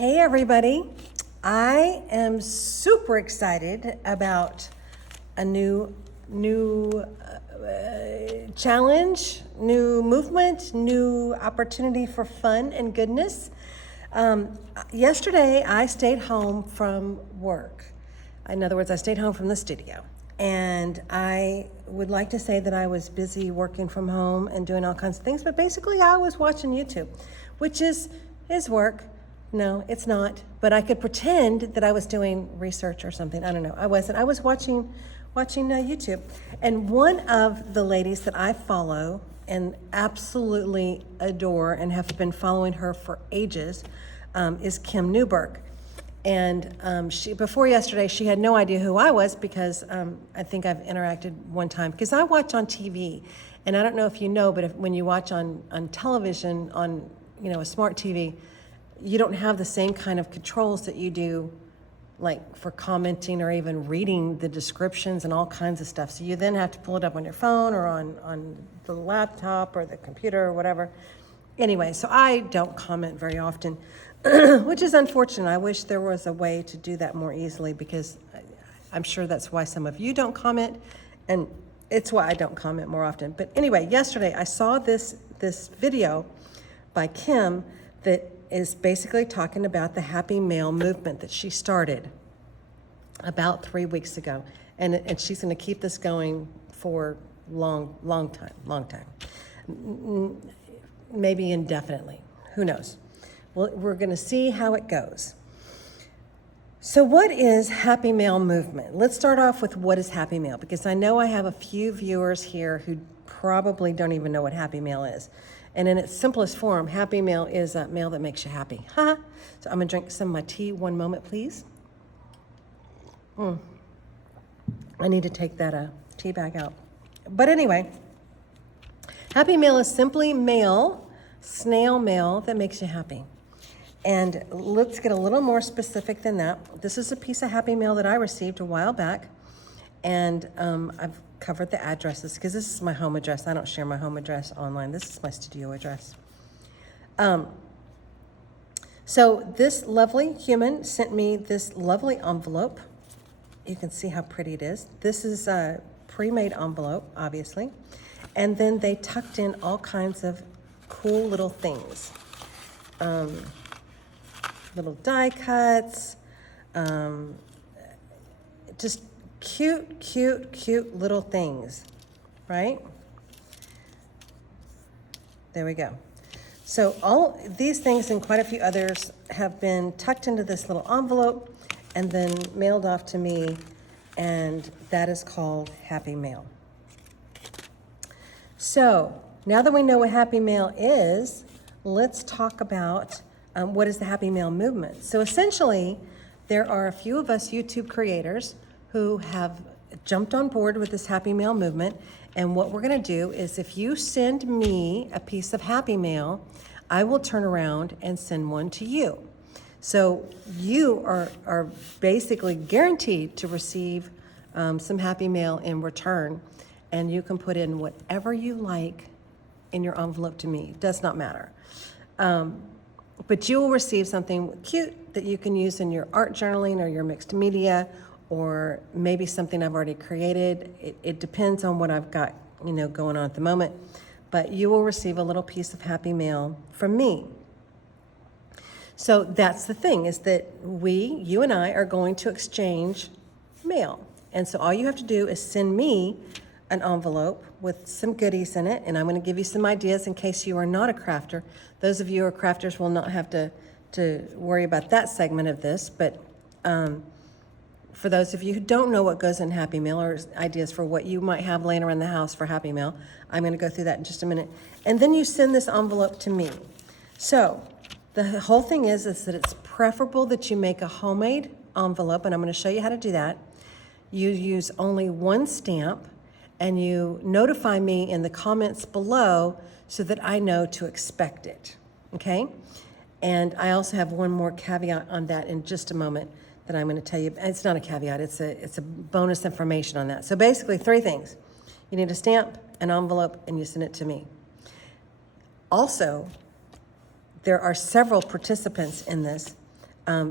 Hey everybody, I am super excited about a new challenge, new movement, new opportunity for fun and goodness. Yesterday I stayed home from work. In other words, I stayed home from the studio. And I would like to say that I was busy working from home and doing all kinds of things, but basically I was watching YouTube, which is work. No, it's not. But I could pretend that I was doing research or something. I don't know. I wasn't. I was watching YouTube. And one of the ladies that I follow and absolutely adore and have been following her for ages is Kim Newberg. And she, before yesterday, she had no idea who I was because I think I've interacted one time. Because I watch on TV, and I don't know if you know, but when you watch on television, on a smart TV, you don't have the same kind of controls that you do like for commenting or even reading the descriptions and all kinds of stuff. So you then have to pull it up on your phone or on the laptop or the computer or whatever. Anyway, so I don't comment very often, which is unfortunate. I wish there was a way to do that more easily because I'm sure that's why some of you don't comment, and it's why I don't comment more often. But anyway, yesterday I saw this video by Kim that is basically talking about the happy mail movement that she started about 3 weeks ago. And she's going to keep this going for long time. Maybe indefinitely. Who knows? Well, we're going to see how it goes. So what is happy mail movement? Let's start off with what is happy mail, because I know I have a few viewers here who probably don't even know what happy mail is. And in its simplest form, happy mail is a mail that makes you happy. So I'm gonna drink some of my tea. One moment, please. I need to take that tea bag out. But anyway, happy mail is simply mail, snail mail, that makes you happy. And let's get a little more specific than that. This is a piece of happy mail that I received a while back. And I've covered the addresses because this is my home address. I don't share my home address online. This is my studio address. So this lovely human sent me this lovely envelope. You can see how pretty it is. This is a pre-made envelope, obviously. And then they tucked in all kinds of cool little things. Little die cuts, just cute little things, right? There we go. So all these things and quite a few others have been tucked into this little envelope and then mailed off to me, and that is called happy mail. So now that we know what happy mail is, let's talk about what is the happy mail movement. So essentially, there are a few of us YouTube creators who have jumped on board with this happy mail movement. And what we're going to do is, if you send me a piece of happy mail, I will turn around and send one to you. So you are basically guaranteed to receive some happy mail in return, and you can put in whatever you like in your envelope to me. It does not matter. But you will receive something cute that you can use in your art journaling or your mixed media, or maybe something I've already created. It depends on what I've got, going on at the moment. But you will receive a little piece of happy mail from me. So that's the thing, is that you and I are going to exchange mail. And so all you have to do is send me an envelope with some goodies in it, and I'm going to give you some ideas in case you are not a crafter. Those of you who are crafters will not have to worry about that segment of this, but for those of you who don't know what goes in Happy Mail or ideas for what you might have laying around the house for Happy Mail, I'm going to go through that in just a minute. And then you send this envelope to me. So the whole thing is that it's preferable that you make a homemade envelope, and I'm going to show you how to do that. You use only one stamp, and you notify me in the comments below so that I know to expect it, okay? And I also have one more caveat on that in just a moment that I'm going to tell you. It's not a caveat, it's a bonus information on that. So basically 3 things. You need a stamp, an envelope, and you send it to me. Also, there are several participants in this.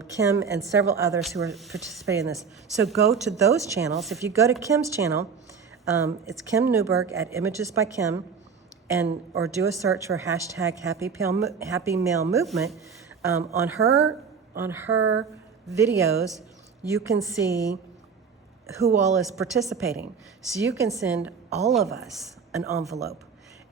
Kim and several others who are participating in this. So go to those channels. If you go to Kim's channel, it's Kim Newberg at Images by Kim, or do a search for hashtag Happy Mail Movement. On her videos, you can see who all is participating. So you can send all of us an envelope.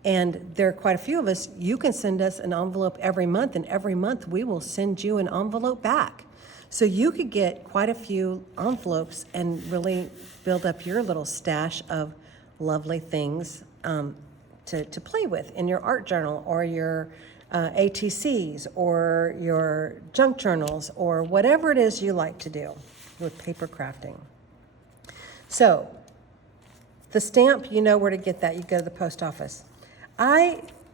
And there are quite a few of us. You can send us an envelope every month, and every month we will send you an envelope back. So you could get quite a few envelopes and really build up your little stash of lovely things to play with in your art journal, or your ATCs, or your junk journals, or whatever it is you like to do with paper crafting. So the stamp, you know where to get that. You go to the post office.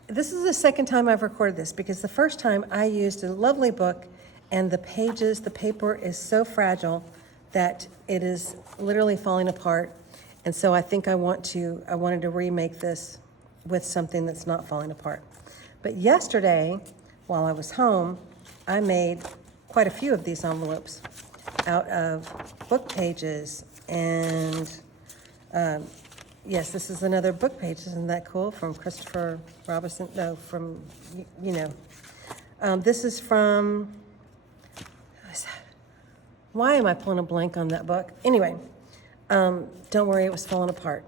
This is the second time I've recorded this, because the first time I used a lovely book, and the paper is so fragile that it is literally falling apart. And so I think I wanted to remake this with something that's not falling apart. But yesterday, while I was home, I made quite a few of these envelopes out of book pages. And yes, this is another book page. Isn't that cool? From Christopher Robinson. No, from, this is from, who is that? Why am I pulling a blank on that book? Anyway, don't worry, it was falling apart.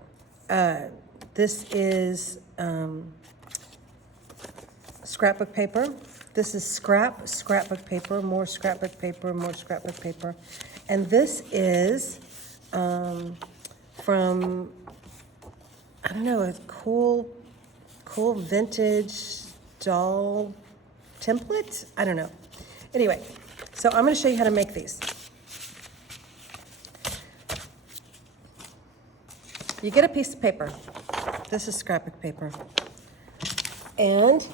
This is scrapbook paper. This is scrapbook paper, more scrapbook paper, more scrapbook paper. And this is from, I don't know, a cool vintage doll template? I don't know. Anyway, so I'm going to show you how to make these. You get a piece of paper. This is scrapbook paper. And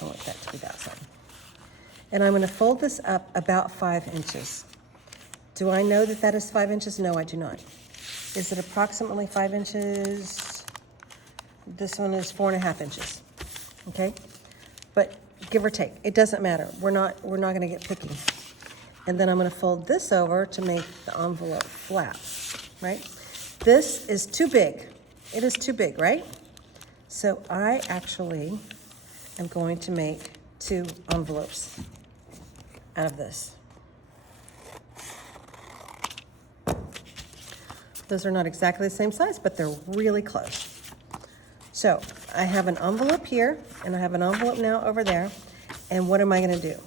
I want that to be that side. And I'm going to fold this up about 5 inches. Do I know that that is 5 inches? No, I do not. Is it approximately 5 inches? This one is 4.5 inches. Okay? But give or take, it doesn't matter. We're not going to get picky. And then I'm going to fold this over to make the envelope flap, right? This is too big. It is too big, right? So I actually am going to make 2 envelopes out of this. Those are not exactly the same size, but they're really close. So I have an envelope here, and I have an envelope now over there. And what am I going to do?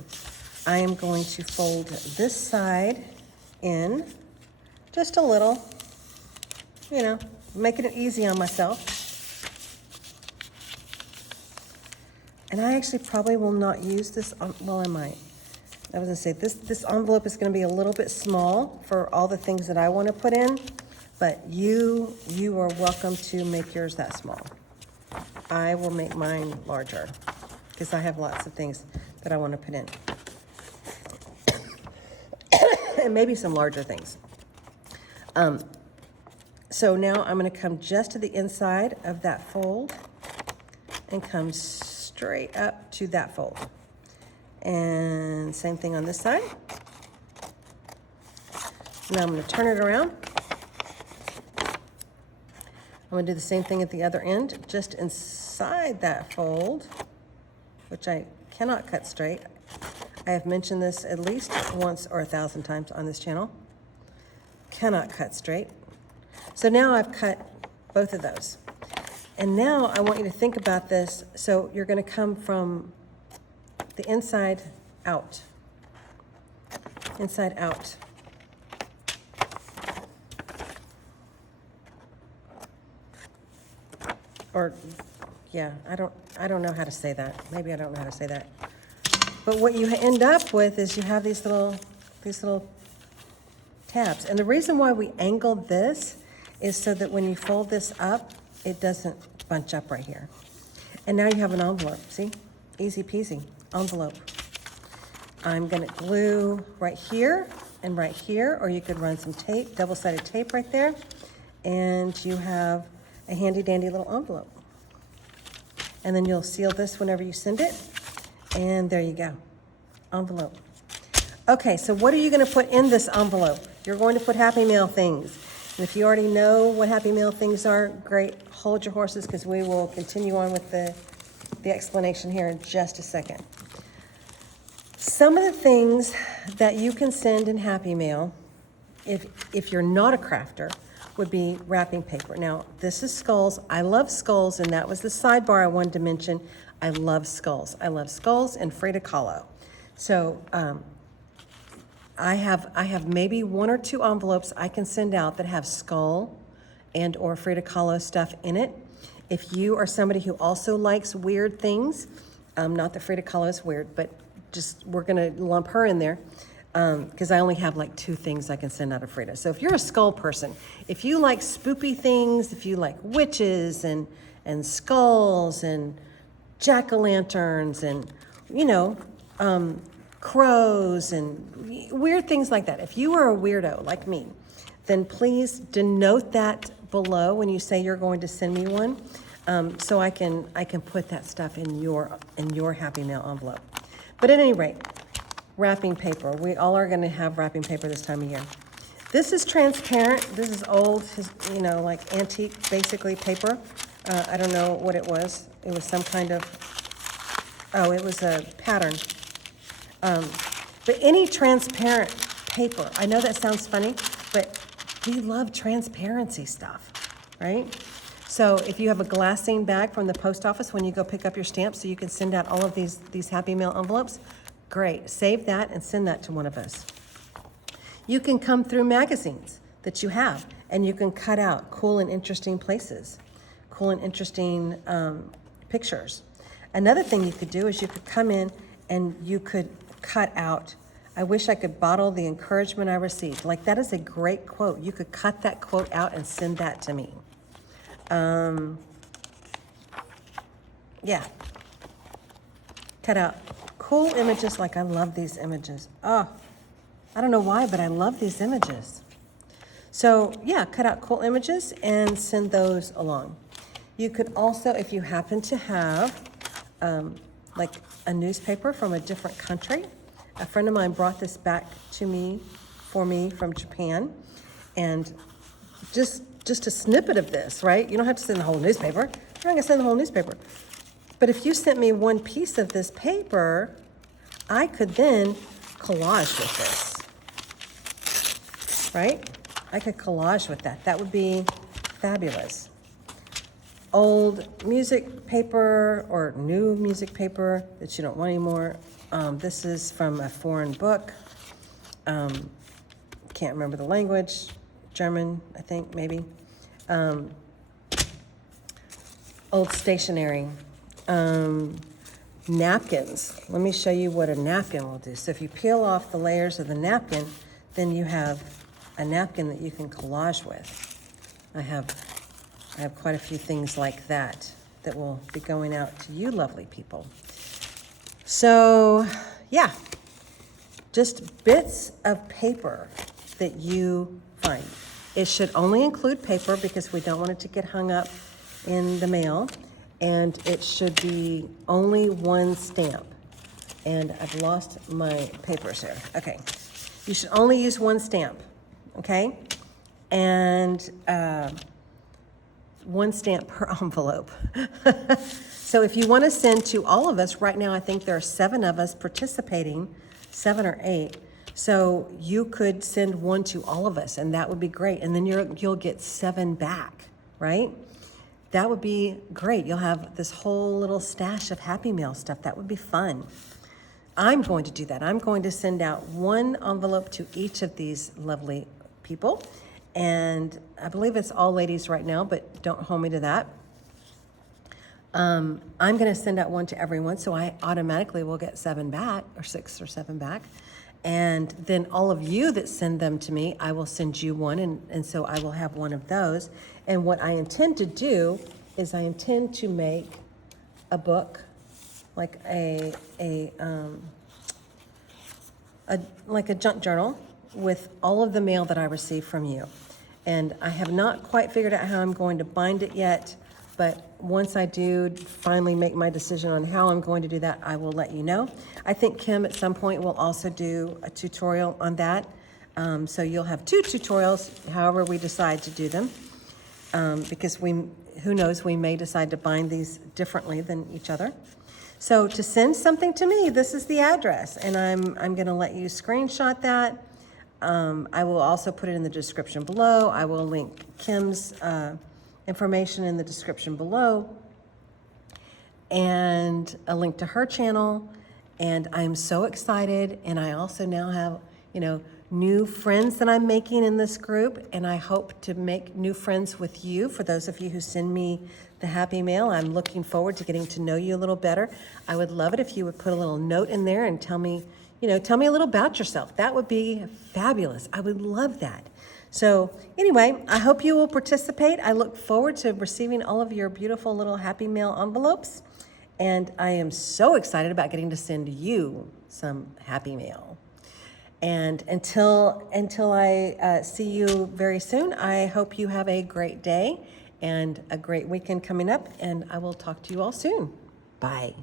I am going to fold this side in just a little, making it easy on myself. And I actually probably will not use this, well, I might. I was gonna say, this envelope is gonna be a little bit small for all the things that I wanna put in, but you are welcome to make yours that small. I will make mine larger, because I have lots of things that I wanna put in. And maybe some larger things. So now I'm gonna come just to the inside of that fold and come straight up to that fold. And same thing on this side. Now I'm gonna turn it around. I'm gonna do the same thing at the other end, just inside that fold, which I cannot cut straight. I have mentioned this at least once or 1,000 times on this channel. Cannot cut straight. So now I've cut both of those. And now I want you to think about this. So you're going to come from the inside out. Inside out. Or, yeah, I don't know how to say that. Maybe I don't know how to say that. But what you end up with is you have these little tabs. And the reason why we angled this is so that when you fold this up, it doesn't bunch up right here. And now you have an envelope, see? Easy peasy, envelope. I'm gonna glue right here and right here, or you could run some tape, double-sided tape right there, and you have a handy dandy little envelope. And then you'll seal this whenever you send it, and there you go. envelope. Okay, so what are you going to put in this envelope? You're going to put Happy Mail things. And if you already know what Happy Mail things are, great. Hold your horses because we will continue on with the explanation here in just a second. Some of the things that you can send in Happy Mail, if you're not a crafter, would be wrapping paper. Now, this is skulls. I love skulls, and that was the sidebar I wanted to mention. I love skulls. I love skulls and Frida Kahlo. So I have maybe 1 or 2 envelopes I can send out that have skull and or Frida Kahlo stuff in it. If you are somebody who also likes weird things, not that Frida Kahlo is weird, but just we're gonna lump her in there because I only have like 2 things I can send out of Frida. So if you're a skull person, if you like spoopy things, if you like witches and skulls and jack-o'-lanterns and, crows and weird things like that. If you are a weirdo like me, then please denote that below when you say you're going to send me one, so I can put that stuff in your Happy Mail envelope. But at any rate, wrapping paper. We all are going to have wrapping paper this time of year. This is transparent. This is old, like antique, basically paper. I don't know what it was. It was some kind of, it was a pattern. But any transparent paper, I know that sounds funny, but we love transparency stuff, right? So if you have a glassine bag from the post office when you go pick up your stamps so you can send out all of these Happy Mail envelopes, great. Save that and send that to one of us. You can come through magazines that you have, and you can cut out cool and interesting places, cool and interesting pictures. Another thing you could do is you could come in and you could cut out, I wish I could bottle the encouragement I received. Like, that is a great quote. You could cut that quote out and send that to me. Yeah. Cut out cool images. Like, I love these images. Oh, I don't know why, but I love these images. So yeah, cut out cool images and send those along. You could also, if you happen to have like a newspaper from a different country. A friend of mine brought this back to me, from Japan, and just a snippet of this, right? You don't have to send the whole newspaper. You're not gonna send the whole newspaper. But if you sent me one piece of this paper, I could then collage with this, right? I could collage with that. That would be fabulous. Old music paper or new music paper that you don't want anymore. This is from a foreign book. Can't remember the language. German, I think, maybe. Old stationery. Napkins. Let me show you what a napkin will do. So if you peel off the layers of the napkin, then you have a napkin that you can collage with. I have quite a few things like that will be going out to you lovely people. So yeah, just bits of paper that you find. It should only include paper because we don't want it to get hung up in the mail, and it should be only one stamp. And I've lost my papers here. Okay, you should only use one stamp, okay? And one stamp per envelope. So if you want to send to all of us, right now I think there are 7 of us participating, 7 or 8. So you could send one to all of us, and that would be great. And then you'll get 7 back, right? That would be great. You'll have this whole little stash of Happy Mail stuff. That would be fun. I'm going to do that. I'm going to send out 1 envelope to each of these lovely people. And I believe it's all ladies right now, but don't hold me to that. I'm going to send out 1 to everyone, so I automatically will get 7 back, or 6 or 7 back. And then all of you that send them to me, I will send you one, and so I will have 1 of those. And what I intend to do is I intend to make a book, like a junk journal with all of the mail that I receive from you. And I have not quite figured out how I'm going to bind it yet. But once I do finally make my decision on how I'm going to do that, I will let you know. I think Kim at some point will also do a tutorial on that. So you'll have 2 tutorials, however we decide to do them. Because who knows, we may decide to bind these differently than each other. So to send something to me, this is the address, and I'm going to let you screenshot that. I will also put it in the description below. I will link Kim's information in the description below, and a link to her channel. And I'm so excited, and I also now have, new friends that I'm making in this group, and I hope to make new friends with you. For those of you who send me the happy mail, I'm looking forward to getting to know you a little better. I would love it if you would put a little note in there and tell me a little about yourself. That would be fabulous. I would love that. So anyway, I hope you will participate. I look forward to receiving all of your beautiful little happy mail envelopes, and I am so excited about getting to send you some happy mail. And until I see you very soon, I hope you have a great day and a great weekend coming up, and I will talk to you all soon. Bye.